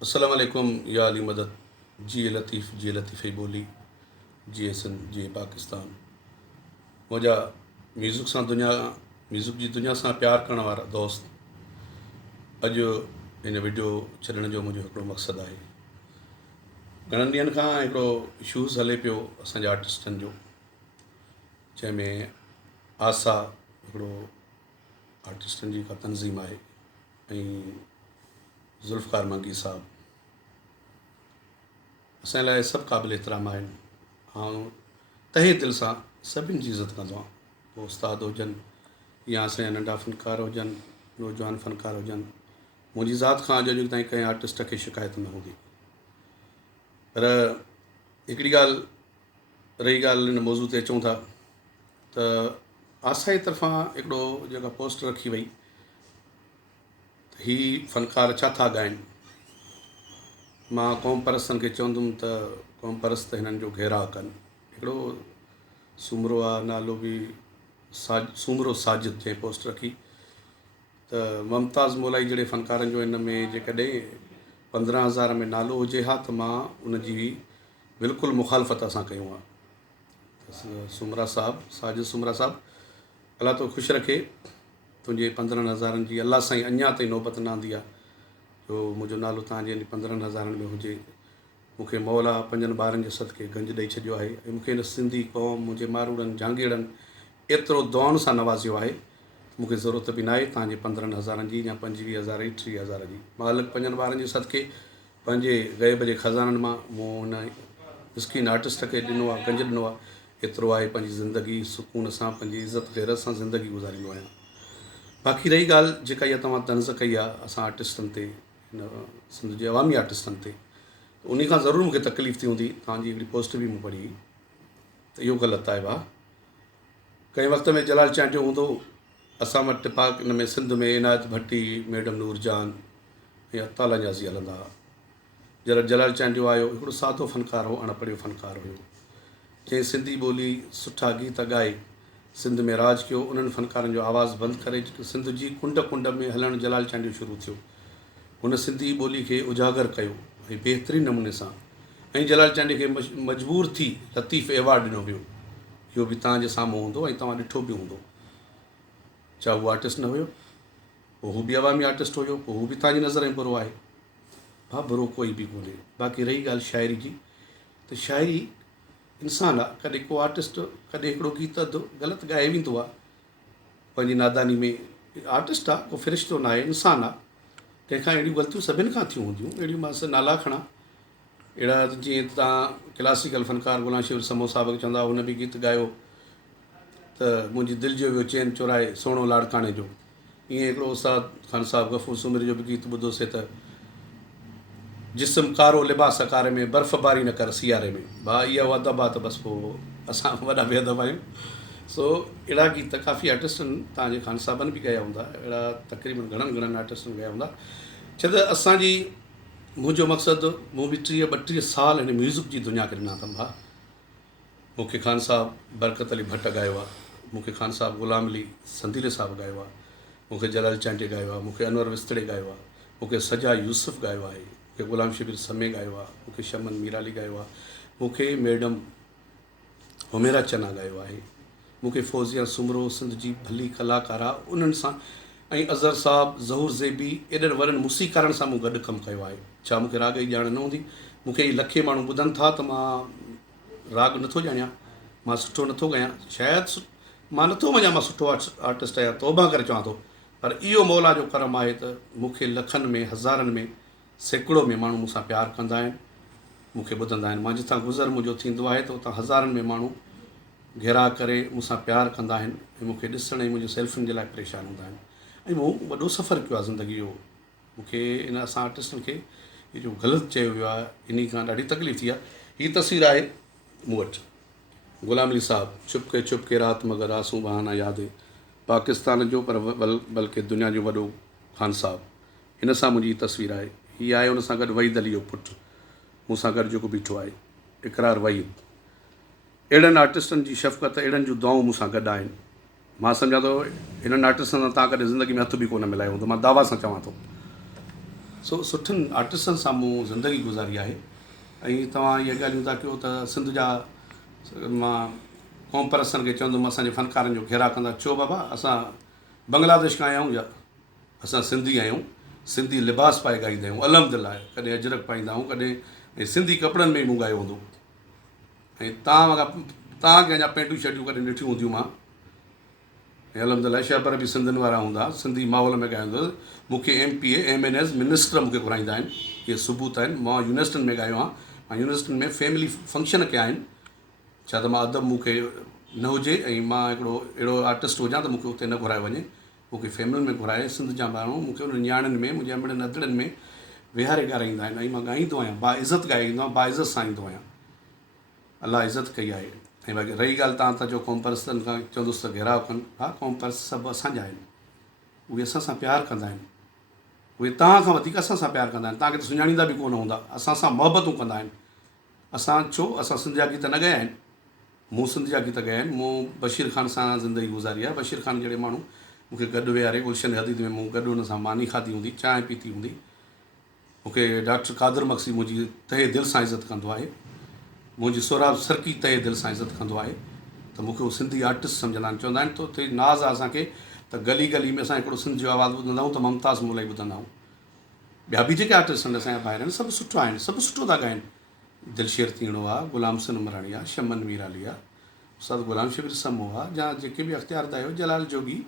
अस्सलाम वालेकुम या अली मदद जी जी लतीफ़ी बोली जी सिंध जी पाकिस्तान मुंहिंजा म्यूज़िक जी दुनिया सां प्यार करण वारा दोस्त अॼु हिन वीडियो छॾण जो मुंहिंजो हिकिड़ो मक़सदु आहे। घणनि ॾींहंनि खां हिकिड़ो इशूज़ हले पियो असांजे आर्टिस्टनि जो, जंहिंमें आसा हिकिड़ो आर्टिस्टनि जी का तंज़ीम आहे ऐं ज़ुल्फ़कार मंगी साहब असां लाइ सभु क़ाबिल एतिराम आहिनि। ऐं तहे दिलि सां सभिनि जी इज़त कंदो आहियां, पोइ उस्ताद हुजनि या असांजा नंढा फ़नकार हुजनि, नौजवान फ़नकार हुजनि। मुंहिंजी ज़ात खां अॼु ताईं कंहिं आर्टिस्ट खे शिकायत न हूंदी। पर हिकिड़ी ॻाल्हि रही ॻाल्हि हिन मौज़ू ते अचूं था त आसा जी तरफ़ां हिकिड़ो जेका पोस्ट रखी वई त हीअ फ़नकार छा था ॻाइनि। मां क़ौम परस्तनि खे चवंदुमि त क़ौम परस्त हिननि जो घेराव कनि। हिकिड़ो सूमरो आहे, नालो बि सूमरो साजिद जंहिं पोस्ट रखी त मुमताज़ मौलाई जहिड़े फ़नकारनि जो हिन में जेकॾहिं 15,000 में नालो हुजे हा त मां उनजी बिल्कुलु मुखालफ़त असां कयूं आहे। सुमरा साहिबु, साजिद सुमरा साहिबु, अलाह तो ख़ुशि रखे, तुंहिंजे 15,000 जी अलाह साईं अञा ताईं नौबत न आंदी आहे जो मुंहिंजो नालो तव्हांजे 15,000 में हुजे। मूंखे मौला 5 ॿारनि जे सदके गंज ॾेई छॾियो आहे ऐं मूंखे हिन सिंधी क़ौम, मुंहिंजे मारूड़नि जहांगीरनि एतिरो दुआउनि सां नवाज़ियो आहे, मूंखे ज़रूरत बि न आहे तव्हांजे 15,000 जी या 25,000 जी 30,000 जी। मालिक 5 ॿारनि जे सदके पंहिंजे ग़ैब जे ख़ज़ाननि मां मूं हुन मिस्कीन आर्टिस्ट खे ॾिनो आहे, गंज ॾिनो आहे। एतिरो आहे, पंहिंजी ज़िंदगी सुकून सां, पंहिंजी इज़त ग़ैरत सां ज़िंदगी गुज़ारींदो आहियां। बाक़ी रही ॻाल्हि जेका इहा तव्हां तंज़ कई आहे असां आर्टिस्टनि ते, हिन सिंध जे अवामी आर्टिस्टनि ते, त उन खां ज़रूरु मूंखे तकलीफ़ थी हूंदी। तव्हांजी हिकिड़ी पोस्ट बि मूं पढ़ी त इहो ग़लति आहे भाउ। कंहिं वक़्त में जलाल चांडियो हूंदो असां वटि पाक हिन में सिंध में इनायत भट्टी, मैडम नूरजान या ताला न्याज़ी हलंदा हुआ। जॾहिं जलाल चांडियो आयो हिकिड़ो सादो फ़नकार हो, अणपढ़ियो फ़नकार हुयो, जंहिं सिंधी ॿोली सुठा गीत ॻाए सिंध में राज कयो। उन्हनि फ़नकारनि जो आवाज़ु बंदि करे सिंध जी कुंड कुंड में हलणु जलाल चांडियो शुरू थियो। हुन सिंधी ॿोली खे उजागर कयो ऐं बहितरीन नमूने सां, ऐं जलाल चांडी खे मजबूर थी लतीफ़ एवॉर्ड ॾिनो वियो। इहो बि तव्हांजे साम्हूं हूंदो ऐं तव्हां ॾिठो बि हूंदो। छा उहो आर्टिस्ट न हुयो? पोइ हू बि अवामी आर्टिस्ट हुयो, पोइ हू बि तव्हांजी नज़र में बुरो आहे। हा, बुरो कोई बि कोन्हे। बाक़ी रही ॻाल्हि शाइरी जी, त शाइरी इंसानु आहे। कॾहिं को आर्टिस्ट कॾहिं हिकिड़ो गीत ग़लति ॻाए वेंदो आहे पंहिंजी नादानी में। आर्टिस्ट आहे, को फ़रिश्तो न आहे, इंसानु आहे। कंहिंखां अहिड़ियूं ग़लतियूं सभिनि खां थियूं हूंदियूं। अहिड़ियूं मां नाला खणा, अहिड़ा जीअं तव्हां क्लासिकल फ़नकार गुलाम शबीर समो साहिब खे चवंदा हुन बि गीत ॻायो त मुंहिंजी दिलि जो वियो चैन चुराए सोणो लाड़काणे जो। ईअं हिकिड़ो उस्ताद ख़ान साहिबु गफ़ूर सुमिर जो बि गीत ॿुधोसीं त जिस्म कारो लिबास कारे में बर्फ़बारी न कर सियारे में। भाउ इहा अदब आहे त बसि पोइ असां वॾा बेअदब आहियूं। सो अहिड़ा गीत काफ़ी आर्टिस्टनि तव्हांजे ख़ान साहिबनि बि ॻाया हूंदा, अहिड़ा तक़रीबन घणनि आर्टिस्टनि ॻाया हूंदा। छो त असांजी, मुंहिंजो मक़सदु, मूं बि 30-32 साल हिन म्यूज़िक जी दुनिया खे ॾिना अथमि भाउ। मूंखे ख़ान साहिबु बरकत अली भट्ट ॻायो आहे, मूंखे ख़ान साहिबु ग़ुलाम अली संदीले साहिबु ॻायो आहे, मूंखे जलाल चांडी ॻायो आहे, मूंखे अनवर विस्तड़े ॻायो आहे, मूंखे सजा यूसुफ ॻायो आहे, मूंखे ग़ुलाम शबीर समे ॻायो आहे, मूंखे शमन मीराली ॻायो आहे, मूंखे मैडम हुमेरा चना ॻायो आहे, मूंखे फ़ौज़िया सुमरो सिंध जी भली कलाकार आहे उन्हनि सां, ऐं अज़हर साहिबु, ज़हूर ज़ेबी, एॾनि वॾनि मूसीक़ारनि सां मूं गॾु कमु कयो आहे। छा मूंखे राग जी ॼाण न हूंदी? मूंखे ई लखे माण्हू ॿुधनि था त मां राग नथो ॼाणियां, मां सुठो नथो ॻायां। शायदि मां नथो वञा मां सुठो आर्टिस्ट आहियां, तौबा करे चवां थो। पर इहो मौला जो करम आहे त मूंखे लखनि में, हज़ारनि में, सैकड़ो में माण्हू मूंसां प्यारु कंदा आहिनि, मूंखे ॿुधंदा आहिनि। मां जितां गुज़र मुंहिंजो थींदो आहे त उतां हज़ारनि में माण्हू घेरा करे मूंसां प्यारु कंदा आहिनि ऐं मूंखे ॾिसण ऐं मुंहिंजे सेल्फियुनि जे लाइ परेशान हूंदा आहिनि। ऐं मूं वॾो सफ़रु कयो आहे ज़िंदगी जो। मूंखे इन असां आर्टिस्टनि खे इहो जो ग़लति चयो वियो आहे, इन खां ॾाढी तकलीफ़ थी आहे। हीअ तस्वीर आहे मूं वटि, ग़ुलाम अली साहिबु, चुपके राति मगर आंसू बहाना यादि, पाकिस्तान जो पर बल्कि दुनिया जो वॾो ख़ान साहिबु। हिन सां मुंहिंजी तस्वीर आहे। हीअ आहे हुन सां गॾु वहीद अली जो पुटु, मूंसां गॾु जेको बीठो आहे, इक़रार वहीद। अहिड़नि आर्टिस्टनि जी शफ़क़त, अहिड़नि जूं दुआऊं मूंसां गॾु आहिनि। मां सम्झां थो हिननि आर्टिस्टनि सां तव्हां कॾहिं ज़िंदगी में हथ बि कोन मिलायो हूंदो, मां दावा सां चवां थो। सुठनि आर्टिस्टनि सां मूं ज़िंदगी गुज़ारी आहे। ऐं तव्हां इहे ॻाल्हियूं था कयो त सिंध जा मां क़ौम परस्तनि खे चवंदुमि असांजे फ़नकारनि जो घेरा कंदा, छो बाबा असां बांग्लादेश खां आया आहियूं या असां सिंधी आहियूं, सिंधी लिबास पाए ॻाईंदा आहियूं, अलहमदिल्ला कॾहिं अजरक पाईंदा आहियूं, कॾहिं ऐं सिंधी कपिड़नि में मूं ॻायो हूंदो। ऐं तव्हांखे अञा पेंटूं शर्टियूं कॾहिं ॾिठियूं हूंदियूं मां, ऐं अलहमदिल्ला शहबर बि सिंधियुनि वारा हूंदा, सिंधी माहौल में ॻाईंदो। मूंखे MPA MNS मिनिस्टर मूंखे घुराईंदा आहिनि, इहे सबूत आहिनि। मां यूनिवर्सिटियुनि में ॻायो आहियां, मां यूनिवर्सिटियुनि में फैमिली फंक्शन कया आहिनि। छा त मां अदब मूंखे न हुजे ऐं मां हिकिड़ो अहिड़ो आर्टिस्ट हुजां त मूंखे उते न घुराए वञे, मूंखे फैमिलियुनि में घुराए सिंध जा माण्हू मूंखे उन न्याणियुनि में मुंहिंजे अमड़नि अदड़नि में विहारे ॻाराईंदा आहिनि। ऐं मां ॻाईंदो आहियां, बाइज़त ॻाईंदो आहियां, बाइज़त सां ईंदो आहियां। अलाह इज़त कई आहे। ऐं बाक़ी रही ॻाल्हि तव्हां त जो क़ौम परस्तनि खां चवंदुसि त घेराव कनि, हा क़ौम परस्त सभु असांजा आहिनि, उहे असां सां प्यारु कंदा आहिनि, उहे तव्हां खां वधीक असां सां प्यारु कंदा आहिनि। तव्हांखे त सुञाणींदा बि कोन हूंदा, असां सां मोहबतूं कंदा आहिनि। असां छो असां सिंध जा गीत न ॻाया आहिनि, मूं सिंध जा गीत ॻाया आहिनि। मूं बशीर ख़ान सां ज़िंदगी गुज़ारी आहे। बशीर ख़ान जहिड़े माण्हू मूंखे गॾु विहारे गुलशन हदीद में मूं गॾु हुन सां मानी खाधी हूंदी, चांहि पीती हूंदी। मूंखे डॉक्टर कादिर मक्सी मुंहिंजी तहे दिलि सां इज़त कंदो आहे, मुंहिंजी सोराब सरकी तहे दिलि सां इज़त कंदो आहे। त मूंखे उहो सिंधी आर्टिस्ट सम्झंदा आहिनि, चवंदा आहिनि तो ते नाज़ आहे असांखे त गली गली में असां हिकिड़ो सिंध जो आवाज़ु ॿुधंदा आहियूं त मुमताज़ मोलाई ॿुधंदा आहियूं। ॿिया बि जेके आर्टिस्ट आहिनि असांजा ॿाहिरि आहिनि सभु सुठा आहिनि, सभु सुठो था ॻाइनि। दिलशेर तीणो आहे, गुलाम सनम मराणी आहे, शमन मीराली आहे, उस्ताद गुलाम शबीर समो आहे, या जेके बि अख़्तियार दायो, जलाल जोगी,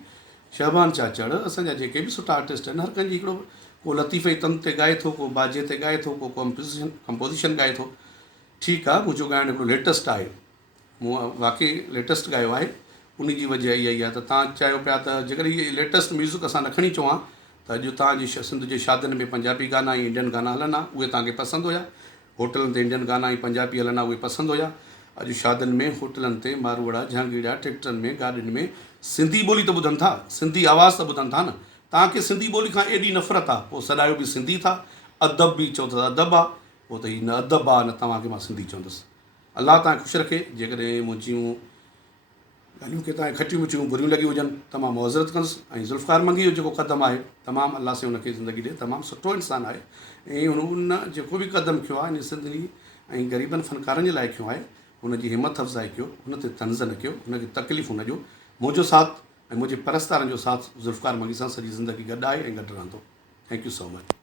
शहबान चाचड़, असांजा जेके बि सुठा आर्टिस्ट आहिनि, हर कंहिंजी हिकिड़ो को लतीफ़े तन ते ॻाए थो, को बाजे ते ॻाए थो, को कंपोज़िशन ॻाए थो। ठीकु आहे, मुंहिंजो ॻाइणु हिकिड़ो लेटेस्ट आहे, मूं वाक़ई लेटेस्ट ॻायो आहे। उन जी वजह इहा ई आहे त तव्हां चयो पिया त जेकॾहिं इहे लेटेस्ट म्यूज़िक असां न खणी अचूं हा त अॼु तव्हांजी सिंध जे शादियुनि में पंजाबी गाना ऐं इंडियन गाना हलनि हा, उहे तव्हांखे पसंदि हुया। होटलनि ते इंडियन गाना ऐं पंजाबी हलनि हा, उहे पसंदि हुया। अॼु शादियुनि में होटलनि ते मारवाड़ा जहांगीड़ा ट्रैक्टरनि में गाॾियुनि में सिंधी ॿोली त ॿुधनि था, सिंधी आवाज़ त ॿुधनि था न। तव्हांखे सिंधी ॿोली खां एॾी नफ़रत आहे, पोइ सॾायो बि सिंधी था, अदब बि चओ त अदब आहे, पोइ त हीअ न अदब आहे न तव्हांखे मां सिंधी चवंदुसि। अलाह तव्हां ख़ुशि रखे। जेकॾहिं मुंहिंजियूं ॻाल्हियूं के तव्हांखे खटियूं मिठियूं बुरियूं लॻी हुजनि त मां मुआज़रत कंदुसि। ऐं ज़ुल्फ़कार मंगी जो जेको क़दम आहे तमामु अलाह से हुनखे ज़िंदगी ॾिए, तमामु सुठो इंसानु आहे। ऐं उन जेको बि क़दम खयो आहे इन सिंधी ऐं ग़रीबनि फ़नकारनि जे लाइ खयो आहे, हुनजी हिमत अफ़ज़ाई कयो, हुन ते तंज़ न कयो, हुनखे तकलीफ़ न ॾियो। मुंहिंजो साथ ऐं मुंहिंजे परस्तारनि जो साथ ज़ुल्फ़कार मंगी सां सॼी ज़िंदगी गॾु आहे ऐं गॾु रहंदो। Thank you so much.